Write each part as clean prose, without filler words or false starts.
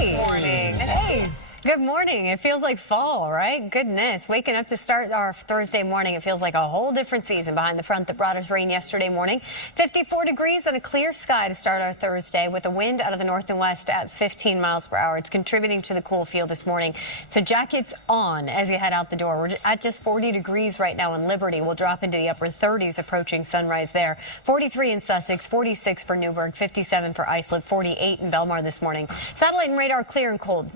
this morning. Hey. Good morning. It feels like fall, right? Goodness. Waking up to start our Thursday morning, it feels like a whole different season behind the front that brought us rain yesterday morning. 54 degrees and a clear sky to start our Thursday with a wind out of the north and west at 15 miles per hour. It's contributing to the cool feel this morning. So jackets on as you head out the door. We're at just 40 degrees right now in Liberty. We'll drop into the upper 30s approaching sunrise there. 43 in Sussex, 46 for Newburgh, 57 for Islip, 48 in Belmar this morning. Satellite and radar clear and cold,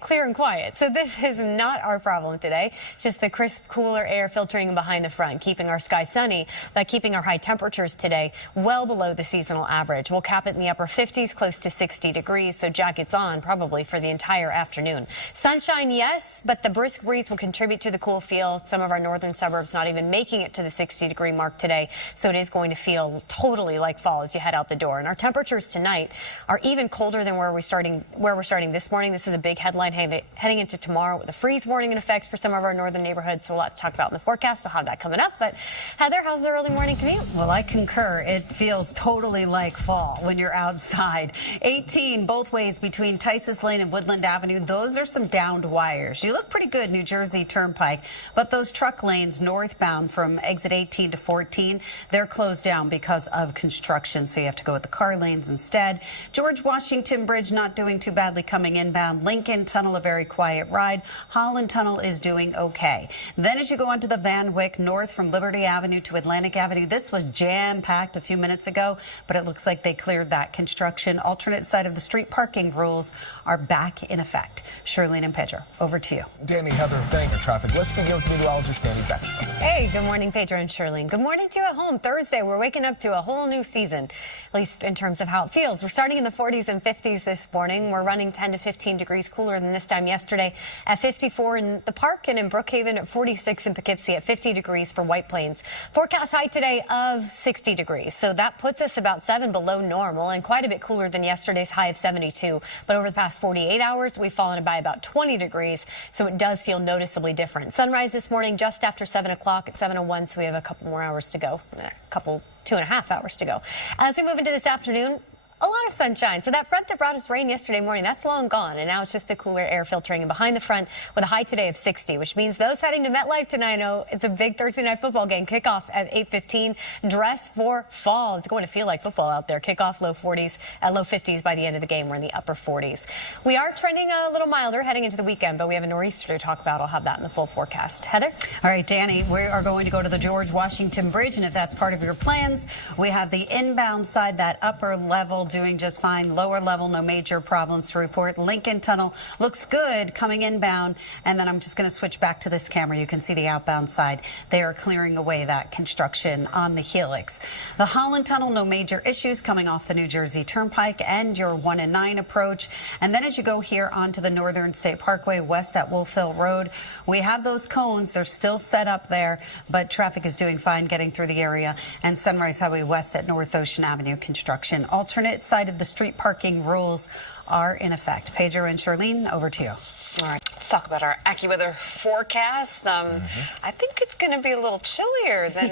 clear and quiet. So this is not our problem today. It's just the crisp, cooler air filtering behind the front, keeping our sky sunny, but keeping our high temperatures today well below the seasonal average. We'll cap it in the upper 50s, close to 60 degrees. So jackets on probably for the entire afternoon. Sunshine, yes, but the brisk breeze will contribute to the cool feel. Some of our northern suburbs not even making it to the 60-degree mark today. So it is going to feel totally like fall as you head out the door. And our temperatures tonight are even colder than where we're starting this morning. This is a big headline heading into tomorrow with a freeze warning in effect for some of our northern neighborhoods. So a lot to talk about in the forecast. I'll have that coming up. But Heather, how's the early morning commute? Well, I concur. It feels totally like fall when you're outside. 18 both ways between Tices Lane and Woodland Avenue. Those are some downed wires. You look pretty good, New Jersey Turnpike, but those truck lanes northbound from exit 18 to 14, they're closed down because of construction. So you have to go with the car lanes instead. George Washington Bridge not doing too badly coming inbound. Lincoln Tunnel, a very quiet ride. Holland Tunnel is doing okay. Then as you go onto the Van Wyck north from Liberty Avenue to Atlantic Avenue, this was jam-packed a few minutes ago, but it looks like they cleared that construction. Alternate side of the street parking rules are back in effect. Charlene and Pedro, over to you. Dani, Heather, thank you. Traffic. Let's begin with meteorologist Dani Beckstrom. Hey, good morning, Pedro and Charlene. Good morning to you at home. Thursday, we're waking up to a whole new season, at least in terms of how it feels. We're starting in the 40s and 50s this morning. We're running 10 to 15 degrees cooler than this time yesterday at 54 in the Park and in Brookhaven, at 46 in Poughkeepsie, at 50 degrees for White Plains. Forecast high today of 60 degrees. So that puts us about 7 below normal and quite a bit cooler than yesterday's high of 72. But over the past 48 hours, we've fallen by about 20 degrees. So it does feel noticeably different. Sunrise this morning just after 7 o'clock at 7:01. So we have a couple more hours to go, 2.5 hours to go. As we move into this afternoon, a lot of sunshine. So that front that brought us rain yesterday morning, that's long gone. And now it's just the cooler air filtering in behind the front with a high today of 60, which means those heading to MetLife tonight know it's a big Thursday night football game. Kickoff at 8:15. Dress for fall. It's going to feel like football out there. Kickoff low 50s by the end of the game. We're in the upper 40s. We are trending a little milder heading into the weekend, but we have a nor'easter to talk about. I'll have that in the full forecast. Heather? All right, Dani, we are going to go to the George Washington Bridge, and if that's part of your plans, we have the inbound side, that upper level, doing just fine. Lower level, no major problems to report. Lincoln Tunnel looks good coming inbound, and then I'm just going to switch back to this camera. You can see the outbound side. They are clearing away that construction on the helix. The Holland Tunnel, no major issues coming off the New Jersey Turnpike and your 1 and 9 approach. And then as you go here onto the Northern State Parkway west at Wolf Hill Road, we have those cones. They're still set up there, but traffic is doing fine getting through the area. And Sunrise Highway west at North Ocean Avenue construction. Alternate side of the street parking rules are in effect. Pedro and Charlene, over to you. All right, let's talk about our AccuWeather forecast. I think it's going to be a little chillier than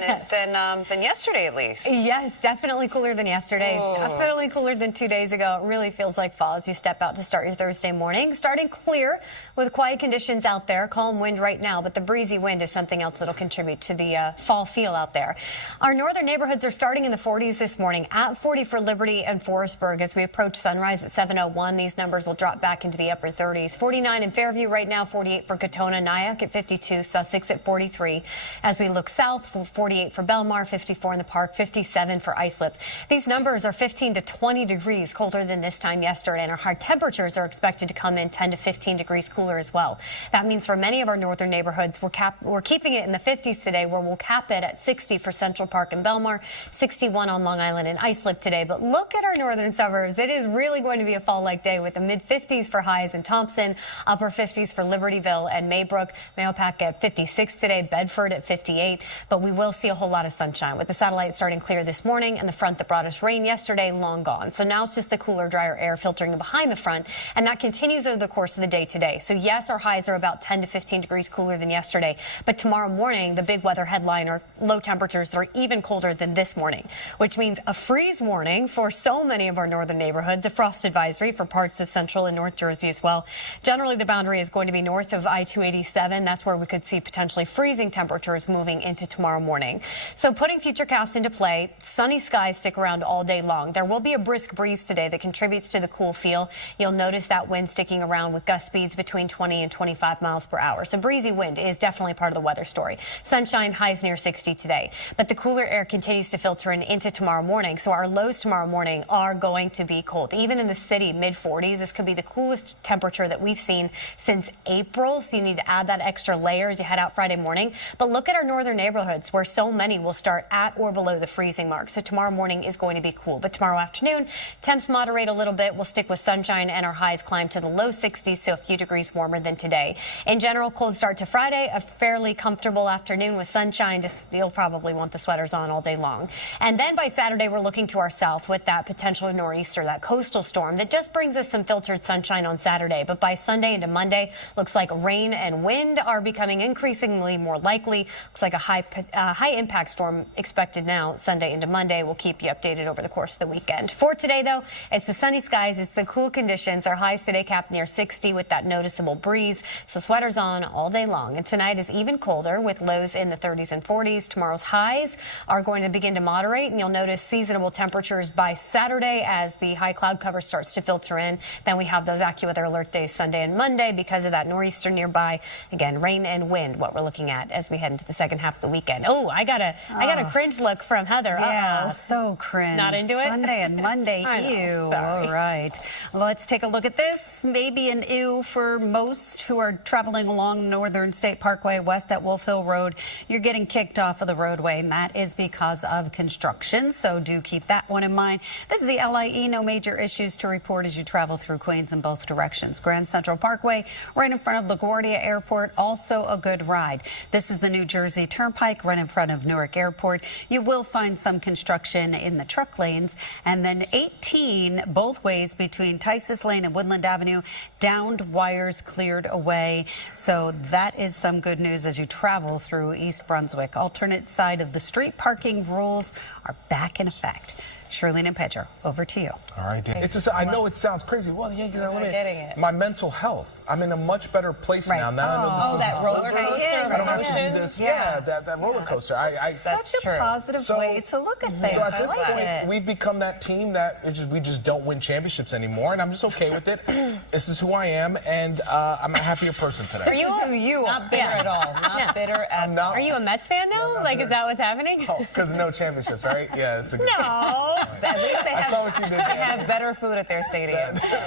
than yesterday, at least. Yes, definitely cooler than yesterday. Definitely cooler than 2 days ago. It really feels like fall as you step out to start your Thursday morning. Starting clear with quiet conditions out there. Calm wind right now, but the breezy wind is something else that'll contribute to the fall feel out there. Our northern neighborhoods are starting in the 40s this morning, at 40 for Liberty and Forestburg. As we approach sunrise at 7:01, these numbers will drop back into the upper 30s. 49 in Fairview right now, 48 for Katona, Nyack at 52, Sussex at 43. As we look south, 48 for Belmar, 54 in the Park, 57 for Islip. These numbers are 15 to 20 degrees colder than this time yesterday, and our high temperatures are expected to come in 10 to 15 degrees cooler as well. That means for many of our northern neighborhoods, we're keeping it in the 50s today, where we'll cap it at 60 for Central Park and Belmar, 61 on Long Island and Islip today. But look at our northern suburbs. It is really going to be a fall-like day with the mid-50s for highs in Thompson, up Upper 50s for Libertyville and Maybrook. Mahopac at 56 today, Bedford at 58. But we will see a whole lot of sunshine with the satellite starting clear this morning and the front that brought us rain yesterday long gone. So now it's just the cooler, drier air filtering behind the front, and that continues over the course of the day today. So yes, our highs are about 10 to 15 degrees cooler than yesterday, but tomorrow morning, the big weather headline are low temperatures that are even colder than this morning, which means a freeze warning for so many of our northern neighborhoods, a frost advisory for parts of central and north Jersey as well. Generally, the boundary is going to be north of I-287. That's where we could see potentially freezing temperatures moving into tomorrow morning. So putting Futurecast into play, sunny skies stick around all day long. There will be a brisk breeze today that contributes to the cool feel. You'll notice that wind sticking around with gust speeds between 20 and 25 miles per hour. So breezy wind is definitely part of the weather story. Sunshine, highs near 60 today. But the cooler air continues to filter in into tomorrow morning. So our lows tomorrow morning are going to be cold. Even in the city, mid-40s. This could be the coolest temperature that we've seen since April. So you need to add that extra layer as you head out Friday morning. But look at our northern neighborhoods where so many will start at or below the freezing mark. So tomorrow morning is going to be cool. But tomorrow afternoon, temps moderate a little bit. We'll stick with sunshine and our highs climb to the low 60s, so a few degrees warmer than today. In general, cold start to Friday, a fairly comfortable afternoon with sunshine. Just you'll probably want the sweaters on all day long. And then by Saturday, we're looking to our south with that potential nor'easter, that coastal storm that just brings us some filtered sunshine on Saturday. But by Sunday into Monday, looks like rain and wind are becoming increasingly more likely. Looks like a high impact storm expected now Sunday into Monday. We'll keep you updated over the course of the weekend. For today, though, it's the sunny skies. It's the cool conditions. Our highs today capped near 60 with that noticeable breeze. So sweaters on all day long. And tonight is even colder with lows in the 30s and 40s. Tomorrow's highs are going to begin to moderate, and you'll notice seasonable temperatures by Saturday as the high cloud cover starts to filter in. Then we have those AccuWeather alert days Sunday and Monday because of that nor'easter nearby. Again, rain and wind, what we're looking at as we head into the second half of the weekend. Oh, I got a cringe look from Heather. Yeah, so cringe. Not into it? Sunday and Monday, ew. Sorry. All right. Let's take a look at this. Maybe an ew for most who are traveling along Northern State Parkway west at Wolf Hill Road. You're getting kicked off of the roadway, and that is because of construction, so do keep that one in mind. This is the LIE. No major issues to report as you travel through Queens in both directions. Grand Central Parkway, right in front of LaGuardia Airport, also a good ride. This is the New Jersey Turnpike, right in front of Newark Airport. You will find some construction in the truck lanes. And then 18 both ways between Tices Lane and Woodland Avenue, downed wires cleared away. So that is some good news as you travel through East Brunswick. Alternate side of the street parking rules are back in effect. Shirlene and Pedro, over to you. All right, Dan. It's just, I know it sounds crazy. Well, the Yankees are eliminated. getting it. My mental health. I'm in a much better place now. Now I know this is that roller deliberate. coaster I don't have to do emotion. this. Yeah, that roller coaster. Such a positive way to look at things. So at this I like point, it. we've become that team that we just don't win championships anymore, and I'm just okay with it. This is who I am, and I'm a happier person today. This is who you are. Not bitter at all. Not bitter at all. Are you a Mets fan now? No, Like, is that what's happening? Oh, because of no championships, right? Yeah, it's a good No. At least they I saw what you did. They have better food at their stadium.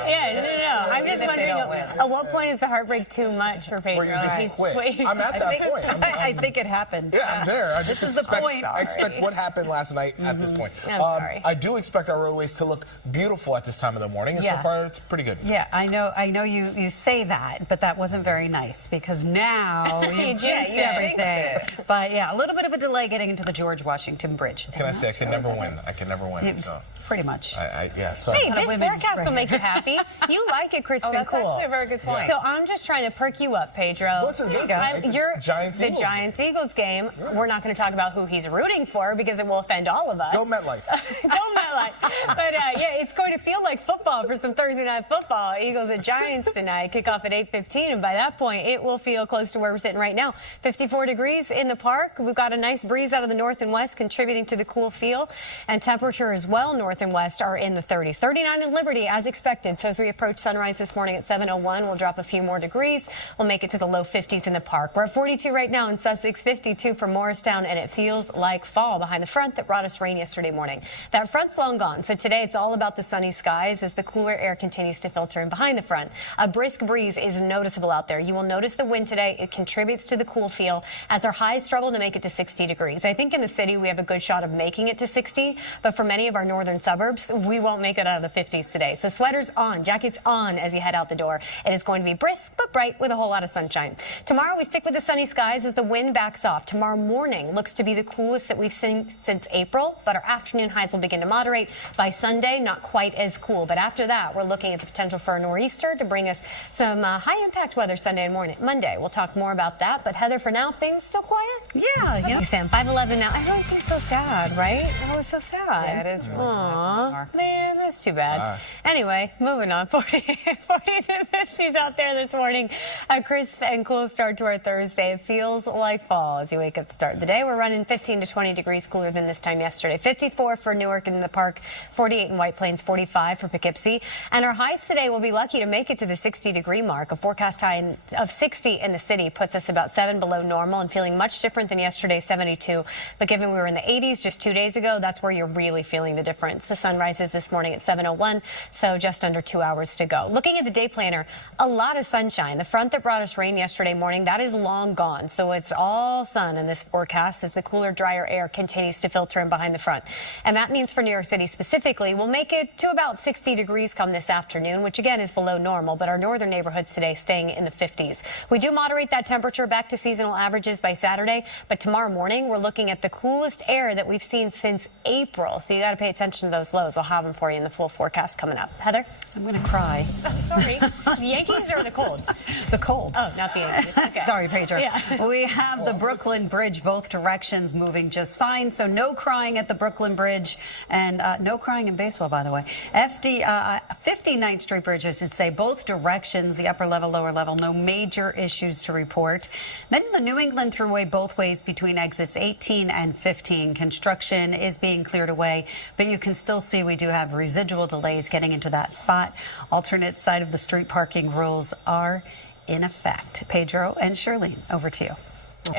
Yeah, no. I'm just Even if they wondering, don't win. at what point is the heartbreak too much for Pedro? Where you just He's quit. waiting. I'm at that point. I think it happened. Yeah, I'm there. I This just is the expect, point. I expect what happened last night at this point. I'm sorry. I do expect our roadways to look beautiful at this time of the morning, and so Yeah. far it's pretty good. Yeah, I know you say that, but that wasn't very nice because now you jinxed jinxed everything. it. But yeah, a little bit of a delay getting into the George Washington Bridge. Can I say I could never win? I could never win. So. Pretty much. Yeah, so Hey, Kind of this women's forecast will right. make you happy. You like it crispy and That's cool. actually a very good point. So I'm just trying to perk you up, Pedro. What's it good time? Like the Giants-Eagles game. Giants-Eagles game. We're not going to talk about who he's rooting for because it will offend all of us. Go MetLife. Go MetLife. But yeah, it's going to feel like football for some Thursday night football. Eagles at Giants tonight. Kick off at 8:15, and by that point, it will feel close to where we're sitting right now. 54 degrees in the park. We've got a nice breeze out of the north and west, contributing to the cool feel, and temperature as well, north and west, are in the 30s. 39 in Liberty, as expected. So as we approach sunrise this morning at 7:01, we'll drop a few more degrees. We'll make it to the low 50s in the park. We're at 42 right now in Sussex, 52 for Morristown, and it feels like fall behind the front that brought us rain yesterday morning. That front's long gone, so today it's all about the sunny skies as the cooler air continues to filter in behind the front. A brisk breeze is noticeable out there. You will notice the wind today. It contributes to the cool feel as our highs struggle to make it to 60 degrees. I think in the city we have a good shot of making it to 60, but for many of our northern suburbs, we won't make it out of the 50s today. So sweaters on, jackets on as you head out the door. 54. It is going to be brisk but bright with a whole lot of sunshine. Tomorrow we stick with the sunny skies as the wind backs off. Tomorrow morning looks to be the coolest that we've seen since April, but our afternoon highs will begin to moderate. By Sunday, not quite as cool, but after that, we're looking at the potential for a nor'easter to bring us some high-impact weather Sunday and Monday. We'll talk more about that, but Heather, for now, things still quiet? Yeah. Sam, 5:11 now. Everyone seems so sad, right? Oh, it's so sad. Yeah, it is really Aww. Man, that's too bad. Anyway, moving on. 40s and 50s out there this morning. A crisp and cool start to our Thursday. It feels like fall as you wake up to start the day. We're running 15 to 20 degrees cooler than this time yesterday. 54 for Newark and the Park, 48 in White Plains, 45 for Poughkeepsie. And our highs today will be lucky to make it to the 60-degree mark. A forecast high of 60 in the city puts us about 7 below normal and feeling much different than yesterday's 72. But given we were in the 80s just 2 days ago, that's where you're really feeling the difference. The sun rises this morning at 7:01, so just under 2 hours to go. Looking at the day planner, a lot of sunshine. The front that brought us rain yesterday morning, that is long gone. So it's all sun in this forecast as the cooler, drier air continues to filter in behind the front. And that means for New York City specifically, we'll make it to about 60 degrees come this afternoon, which again is below normal, but our northern neighborhoods today staying in the 50s. We do moderate that temperature back to seasonal averages by Saturday, but tomorrow morning we're looking at the coolest air that we've seen since April. So you got to pay attention to those lows. I'll have them for you in the full forecast coming up. Heather? I'm going to cry. Sorry. The Yankees or the cold? The cold. Oh, not the Yankees. Okay. Sorry, Pager. Yeah. We have the Brooklyn Bridge, both directions moving just fine. So no crying at the Brooklyn Bridge and no crying in baseball, by the way. 59th Street Bridge, I should say, both directions, the upper level, lower level, no major issues to report. Then the New England Thruway both ways between exits 18 and 15. Construction is being cleared away, but you can still see we do have residual delays getting into that spot. Alternate side of the street parking rules are in effect. Pedro and Shirley, over to you.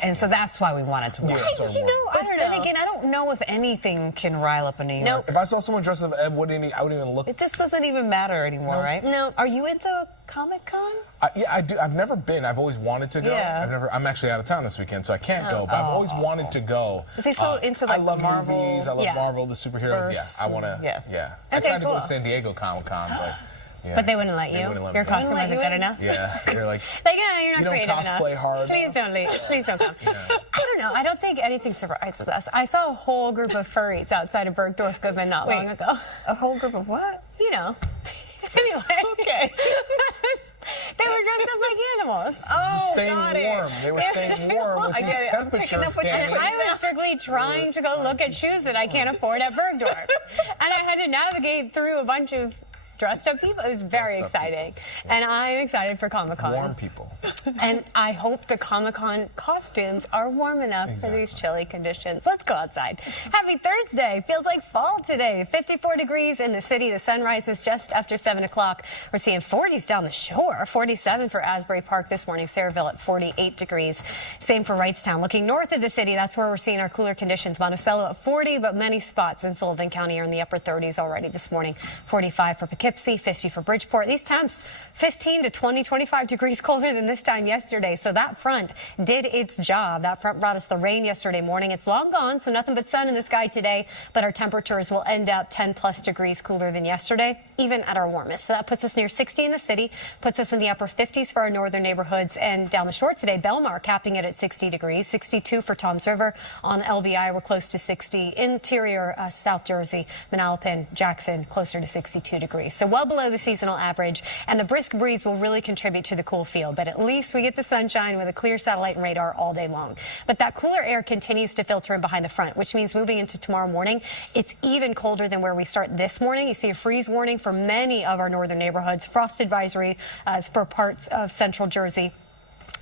And so that's why we wanted to warn. Yeah, so I don't know. Then again, I don't know if anything can rile up a New York. Nope. If I saw someone dressed up as Ed, I wouldn't even look. It just doesn't even matter anymore, right? No. Are you into Comic-Con? Yeah, I do. I've never been. I've always wanted to go. Yeah. I'm actually out of town this weekend, so I can't go. But I've always wanted to go. Is he so into like I love Marvel? movies. I love Marvel, the superheroes. Verse. Yeah, I want to. Yeah. I Okay, tried to go cool. to San Diego Comic-Con, but. Yeah, But they wouldn't let you? wouldn't let me Your go. costume wasn't good enough? Yeah, they're like, Like, yeah, you're not you don't creative enough. cosplay hard Please enough. don't leave. Please don't come. I don't know. I don't think anything surprises us. I saw a whole group of furries outside of Bergdorf Goodman not long ago. A whole group of what? You know. Anyway. Okay. They were dressed up like animals. Oh, staying got it. warm. They were staying warm with I get these it. I'm picking temperatures. up what you're Candy. I was strictly trying to go look at shoes that I can't afford at Bergdorf. And I had to navigate through a bunch of dressed up people. It was very Dressed up exciting. people. And I'm excited for Comic-Con. Warm people. And I hope the Comic-Con costumes are warm enough for these Exactly. chilly conditions. Let's go outside. Happy Thursday. Feels like fall today. 54 degrees in the city. The sun rises just after 7 o'clock. We're seeing 40s down the shore. 47 for Asbury Park this morning. Saraville at 48 degrees. Same for Wrightstown. Looking north of the city, that's where we're seeing our cooler conditions. Monticello at 40, but many spots in Sullivan County are in the upper 30s already this morning. 45 for Poughkeepsie, 50 for Bridgeport. These temps, 15 to 20, 25 degrees colder than this time yesterday. So that front did its job. That front brought us the rain yesterday morning. It's long gone, so nothing but sun in the sky today. But our temperatures will end up 10 plus degrees cooler than yesterday, even at our warmest. So that puts us near 60 in the city, puts us in the upper 50s for our northern neighborhoods. And down the shore today, Belmar capping it at 60 degrees, 62 for Toms River. On LBI, we're close to 60. Interior South Jersey, Manalapan, Jackson, closer to 62 degrees. So well below the seasonal average. And the brisk breeze will really contribute to the cool feel. But at least we get the sunshine with a clear satellite and radar all day long. But that cooler air continues to filter in behind the front, which means moving into tomorrow morning, it's even colder than where we start this morning. You see a freeze warning for many of our northern neighborhoods, frost advisory for parts of central Jersey,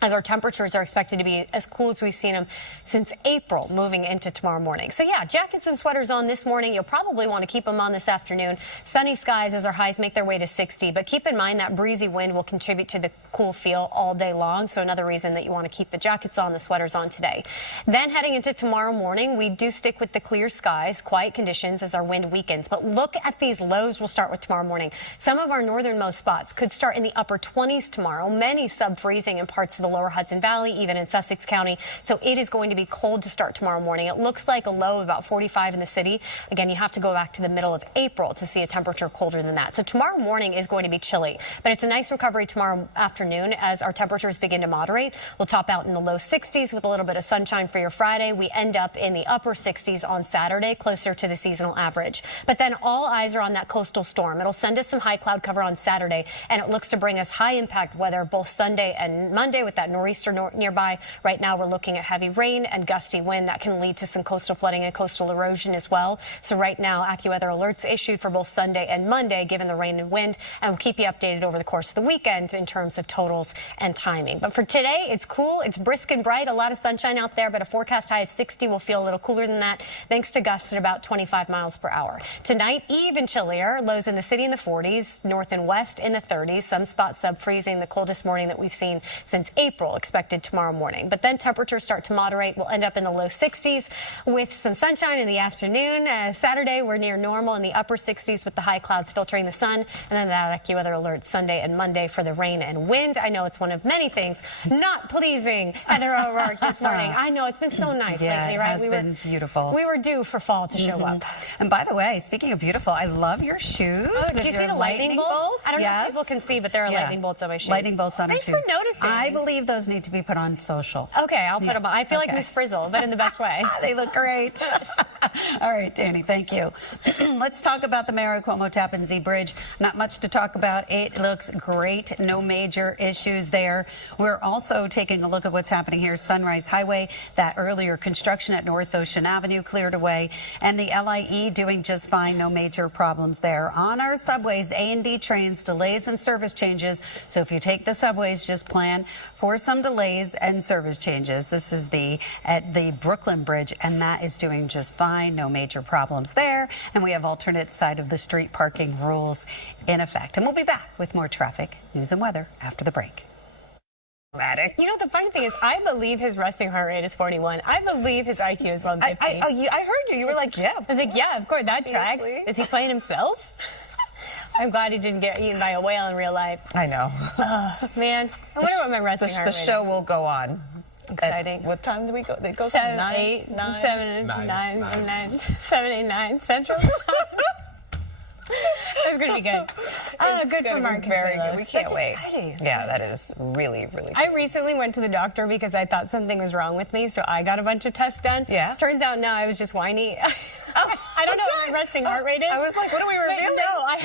as our temperatures are expected to be as cool as we've seen them since April moving into tomorrow morning. So yeah, jackets and sweaters on this morning. You'll probably want to keep them on this afternoon. Sunny skies as our highs make their way to 60. But keep in mind that breezy wind will contribute to the cool feel all day long. So another reason that you want to keep the jackets on, the sweaters on today. Then heading into tomorrow morning, we do stick with the clear skies, quiet conditions as our wind weakens. But look at these lows. We'll start with tomorrow morning. Some of our northernmost spots could start in the upper 20s tomorrow. Many sub-freezing in parts of the lower Hudson Valley, even in Sussex County. So it is going to be cold to start tomorrow morning. It looks like a low of about 45 in the city. Again, you have to go back to the middle of April to see a temperature colder than that. So tomorrow morning is going to be chilly, but it's a nice recovery tomorrow afternoon as our temperatures begin to moderate. We'll top out in the low 60s with a little bit of sunshine for your Friday. We end up in the upper 60s on Saturday, closer to the seasonal average. But then all eyes are on that coastal storm. It'll send us some high cloud cover on Saturday, and it looks to bring us high impact weather both Sunday and Monday with that nor'easter nearby. Right now we're looking at heavy rain and gusty wind that can lead to some coastal flooding and coastal erosion as well. So right now AccuWeather alerts issued for both Sunday and Monday given the rain and wind, and we'll keep you updated over the course of the weekend in terms of totals and timing. But for today, it's cool, it's brisk and bright, a lot of sunshine out there, but a forecast high of 60. Will feel a little cooler than that thanks to gusts at about 25 miles per hour. Tonight, even chillier, lows in the city in the 40s, north and west in the 30s, some spots sub-freezing, the coldest morning that we've seen since April expected tomorrow morning. But then temperatures start to moderate. We'll end up in the low 60s with some sunshine in the afternoon. Saturday, we're near normal in the upper 60s with the high clouds filtering the sun, and then that AccuWeather alert Sunday and Monday for the rain and wind. I know it's one of many things not pleasing Heather O'Rourke this morning. I know it's been so nice lately, right? It's been beautiful. We were due for fall to show up. And by the way, speaking of beautiful, I love your shoes. Oh, did you see the lightning bolts? I don't know if people can see, but there are lightning bolts on my shoes. Lightning bolts on Thanks her shoes. for noticing. I believe those need to be put on social. Okay, I'll put them on. I feel like Miss Frizzle, but in the best way. They look great. All right, Dani, thank you. Let's talk about the Mayor Cuomo Tappan Zee Bridge. Not much to talk about. It looks great. No major issues there. We're also taking a look at what's happening here. Sunrise Highway, that earlier construction at North Ocean Avenue cleared away, and the LIE doing just fine. No major problems there. On our subways, A&D trains, delays and service changes. So if you take the subways, just plan for some delays and service changes. This is at the Brooklyn Bridge, and that is doing just fine. No major problems there. And we have alternate side of the street parking rules in effect. And we'll be back with more traffic, news and weather after the break. You know, the funny thing is, I believe his resting heart rate is 41. I believe his IQ is 150. I heard you. You were like, yeah. I was like, yeah, of course, that tracks. Is he playing himself? I'm glad he didn't get eaten by a whale in real life. I know. Man, I wonder what my resting heart rate is. The show will go on. Exciting. What time do we go? It goes 7, at 8, 9? 7, 9, 7, 8, 9 Central. That's going to be good. Good for Mark. Very good. We can't wait. Exciting. Yeah, that is really, really good. I recently went to the doctor because I thought something was wrong with me, so I got a bunch of tests done. Yeah. Turns out now I was just whiny. I don't know what my resting heart rate is. I was like, what are we revealing? No, I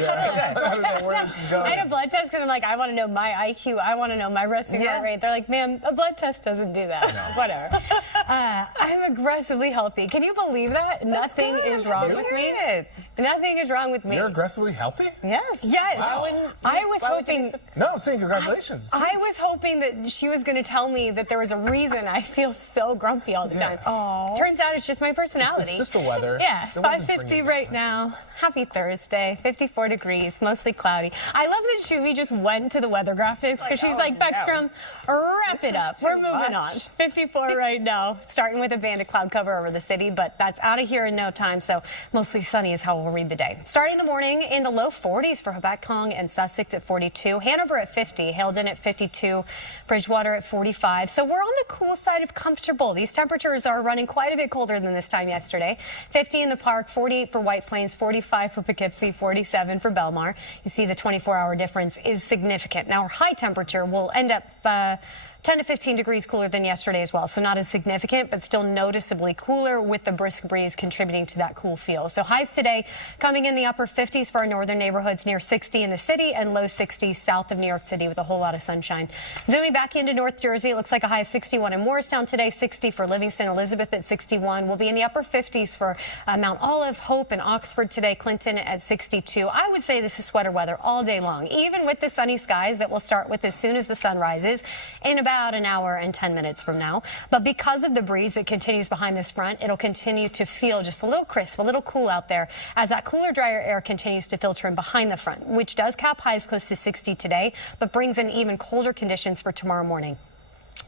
don't know where this is going. I had a blood test because I'm like, I want to know my IQ. I want to know my resting heart rate. They're like, ma'am, a blood test doesn't do that. No. Whatever. I'm aggressively healthy. Can you believe that? Nothing is wrong with me. Nothing is wrong with me. You're aggressively healthy? Yes. Yes. Wow. I was hoping. No, I'm saying congratulations. I was hoping that she was going to tell me that there was a reason I feel so grumpy all the time. Oh. Turns out it's just my personality. It's just the weather. Yeah. The weather's 5:50 right now. Happy Thursday. 54 degrees, mostly cloudy. I love that Shuvi just went to the weather graphics because she's like, Beckstrom, wrap it up. We're moving on. 54 right now, starting with a band of cloud cover over the city, but that's out of here in no time, so mostly sunny is how we'll read the day. Starting the morning in the low 40s for Quebec-Cong and Sussex at 42, Hanover at 50, Haledon at 52, Bridgewater at 45. So we're on the cool side of comfortable. These temperatures are running quite a bit colder than this time yesterday. 50 in the Park, 48 for White Plains, 45 for Poughkeepsie, 47 for Belmar. You see the 24-hour difference is significant. Now our high temperature will end up 10 to 15 degrees cooler than yesterday as well. So not as significant, but still noticeably cooler with the brisk breeze contributing to that cool feel. So highs today coming in the upper 50s for our northern neighborhoods, near 60 in the city, and low 60s south of New York City with a whole lot of sunshine. Zooming back into North Jersey, it looks like a high of 61 in Morristown today, 60 for Livingston, Elizabeth at 61. We'll be in the upper 50s for Mount Olive, Hope, and Oxford today, Clinton at 62. I would say this is sweater weather all day long, even with the sunny skies that we'll start with as soon as the sun rises in about an hour and 10 minutes from now. But because of the breeze that continues behind this front, it'll continue to feel just a little crisp, a little cool out there as that cooler, drier air continues to filter in behind the front, which does cap highs close to 60 today, but brings in even colder conditions for tomorrow morning.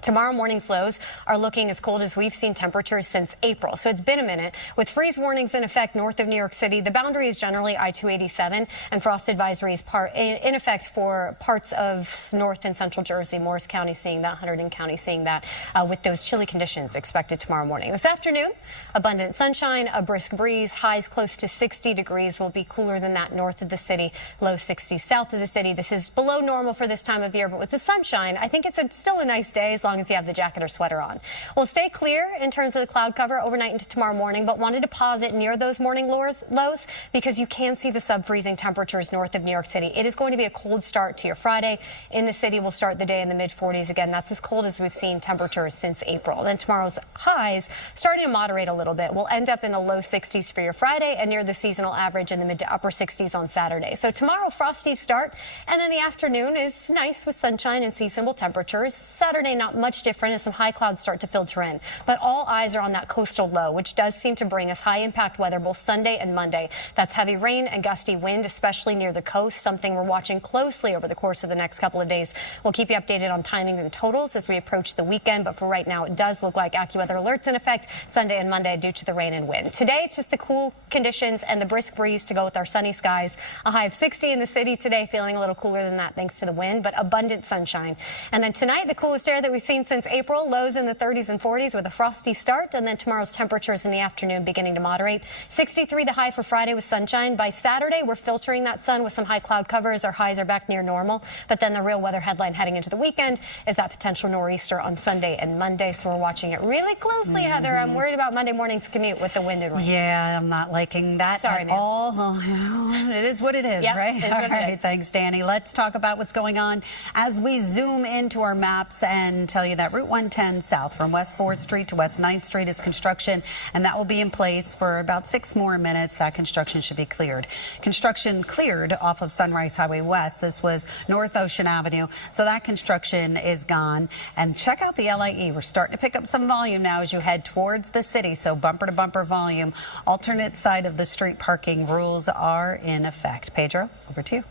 Tomorrow morning's lows are looking as cold as we've seen temperatures since April. So it's been a minute. With freeze warnings in effect north of New York City, the boundary is generally I-287, and frost advisories in effect for parts of north and central Jersey. Morris County seeing that, Hunterdon County seeing that, with those chilly conditions expected tomorrow morning. This afternoon, abundant sunshine, a brisk breeze, highs close to 60 degrees. Will be cooler than that north of the city, low 60s south of the city. This is below normal for this time of year, but with the sunshine, I think it's still a nice day as long as you have the jacket or sweater on. We'll stay clear in terms of the cloud cover overnight into tomorrow morning, but wanted to pause it near those morning lows because you can see the sub-freezing temperatures north of New York City. It is going to be a cold start to your Friday. In the city, we'll start the day in the mid-40s. Again, that's as cold as we've seen temperatures since April. Then tomorrow's highs starting to moderate a little bit. We'll end up in the low 60s for your Friday and near the seasonal average in the mid to upper 60s on Saturday. So tomorrow, frosty start, and then the afternoon is nice with sunshine and seasonable temperatures. Saturday, not much different as some high clouds start to filter in. But all eyes are on that coastal low, which does seem to bring us high impact weather both Sunday and Monday. That's heavy rain and gusty wind, especially near the coast, something we're watching closely over the course of the next couple of days. We'll keep you updated on timings and totals as we approach the weekend, but for right now, it does look like AccuWeather alerts in effect Sunday and Monday due to the rain and wind. Today, it's just the cool conditions and the brisk breeze to go with our sunny skies. A high of 60 in the city today, feeling a little cooler than that thanks to the wind, but abundant sunshine. And then tonight, the coolest air that we've seen since April, lows in the 30s and 40s with a frosty start, and then tomorrow's temperatures in the afternoon beginning to moderate. 63 the high for Friday with sunshine. By Saturday, we're filtering that sun with some high cloud covers. Our highs are back near normal, but then the real weather headline heading into the weekend is that potential nor'easter on Sunday and Monday, so we're watching it really closely, Heather. I'm worried about Monday morning's commute with the wind and rain. Yeah, I'm not liking that Sorry, at ma'am. all. Well, it is what it is, Yep, right? it is what it All right, is. thanks, Danny. Let's talk about what's going on as we zoom into our maps and tell you that Route 110 south from West 4th Street to West 9th Street is construction, and that will be in place for about 6 more minutes. That construction should be cleared. Construction cleared off of Sunrise Highway West. This was North Ocean Avenue, so that construction is gone. And check out the LIE. We're starting to pick up some volume now as you head towards the city, so bumper to bumper volume. Alternate side of the street parking rules are in effect. Pedro, over to you.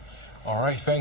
All right, thanks.